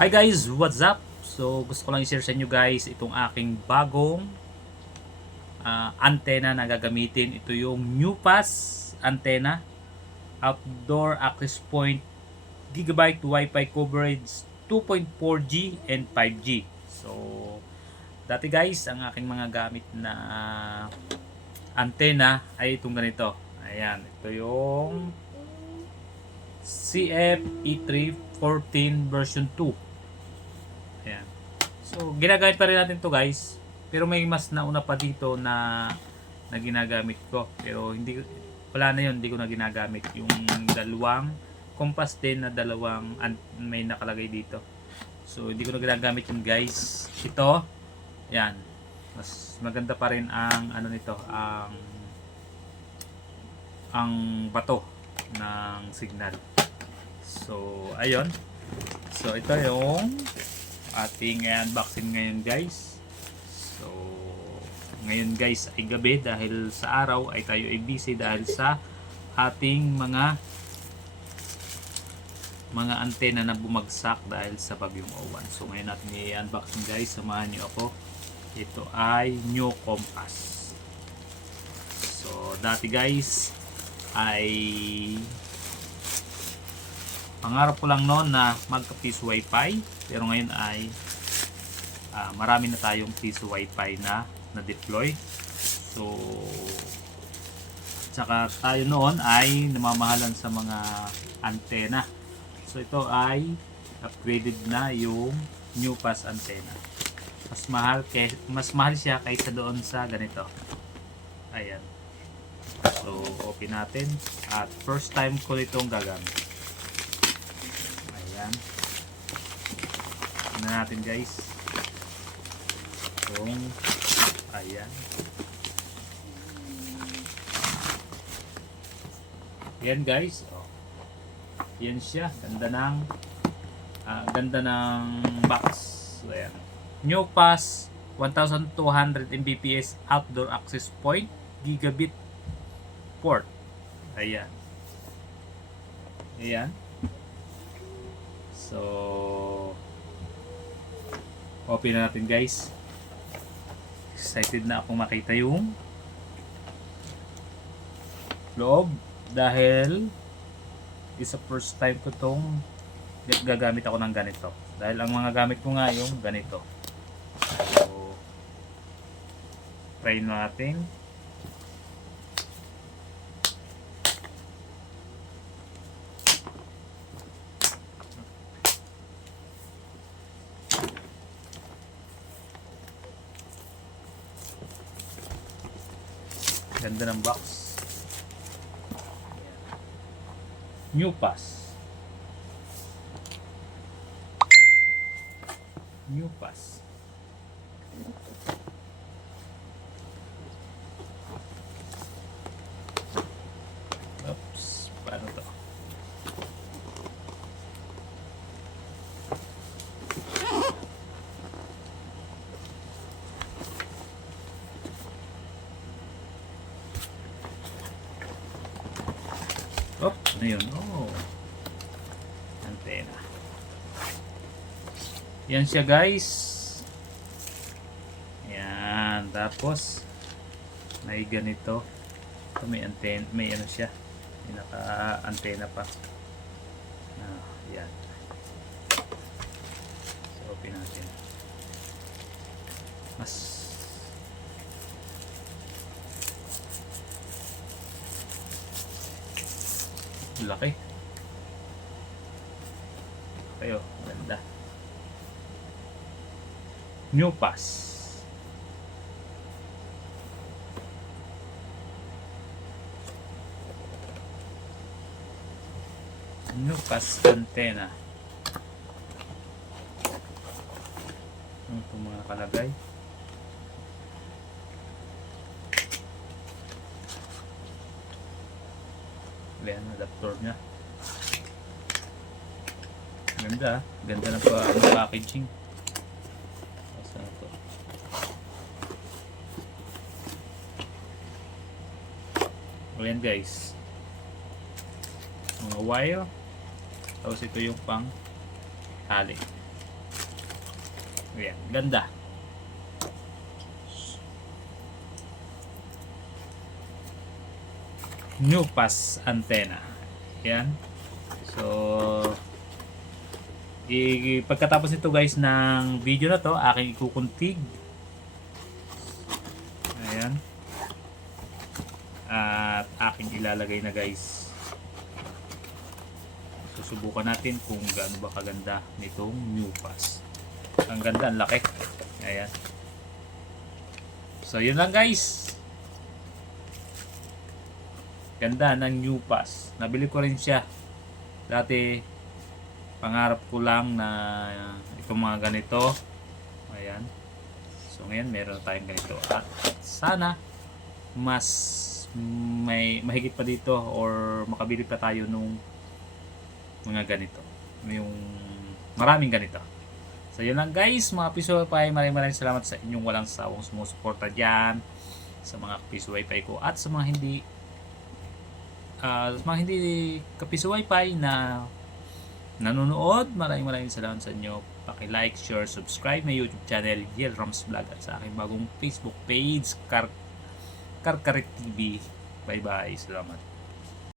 Hi guys, what's up? So gusto ko lang i-share sa inyo guys itong aking bagong antenna na gagamitin. Ito yung NewPass antenna, outdoor access point, gigabyte Wi-Fi coverage, 2.4G and 5G. So dati guys, ang aking mga gamit na antenna ay itong ganito. Ayan, ito yung CF-E314 version 2. Ayan. So, ginagamit pa rin natin to guys. Pero may mas nauna pa dito na ginagamit ko. Pero hindi wala na yun, hindi ko na ginagamit. Yung dalawang compass din na dalawang may nakalagay dito. So, hindi ko na ginagamit yun guys. Ito, yan. Mas maganda pa rin ang ano nito, ang bato ng signal. So, ayun. So, ito yung ating unboxing ngayon guys. So ngayon guys ay gabi dahil sa araw ay tayo ay busy dahil sa ating mga antena na bumagsak dahil sa bagyong Owan. So ngayon natin i-unboxing guys, samahan niyo ako. Ito ay new compass. So dati guys ay pangarap ko lang noon na magka-piso wifi, pero ngayon ay marami na tayong piso wifi na na-deploy. So tsaka tayo noon ay namamahalan sa mga antena. So ito ay upgraded na yung new pass antenna. Mas mahal siya kaysa doon sa ganito. Ayan. So open natin at first time ko itong gagamit. Ayan. Tingnan natin guys. Ayan. Ayan guys. Oh. Yan siya. Ganda ng box. So, ayan. New Pass 1200 Mbps outdoor access point, gigabit port. Ayan. Ayan. So open na natin guys. Excited na akong makita yung loob dahil isa first time ko tong gagamit ako ng ganito. Dahil ang mga gamit ko nga yung ganito. So try natin. Ganda ng box. New Pass. New Pass. Oops, paano to? Oh, ano yun? Oh, antena. Yan siya guys. Yan. Tapos may ganito. Ito may antena. May ano siya. May naka-antena pa. Yan. So open natin. Mas laki. Kayo, ganda. New Pass. New Pass antenna. Ano itong mga kalagay? Ayan, adapter niya. Ganda, ganda ng packaging. Saan ito? Ayan guys, mga wire. Tapos ito yung pang tali. Ayan, ganda. New pass antenna. Ayan. So, pagkatapos nito guys ng video na to, aking ikukuntig. Ayan. At aking ilalagay na guys. Susubukan natin kung gaano ba kaganda nitong new pass. Ang ganda, ang laki. Ayan. So, yun lang guys. Ganda ng new pass. Nabili ko rin siya. Dati, pangarap ko lang na itong mga ganito. Ayan. So, ngayon meron tayong ganito. At sana, mas may mahigit pa dito or makabili pa tayo nung mga ganito. Yung maraming ganito. So, yun lang guys, mga Kapiso Wi-Fi. Maraming salamat sa inyong walang sawang sumusuporta dyan. Sa mga Kapiso Wi-Fi ko. At sa mga hindi Kapiso Wi-Fi na nanonood, maraming salamat sa inyo. Paki-like, share, subscribe my YouTube channel, Yel Rams Vlog. At sa aking bagong Facebook page, Karkarit TV. Bye-bye. Salamat.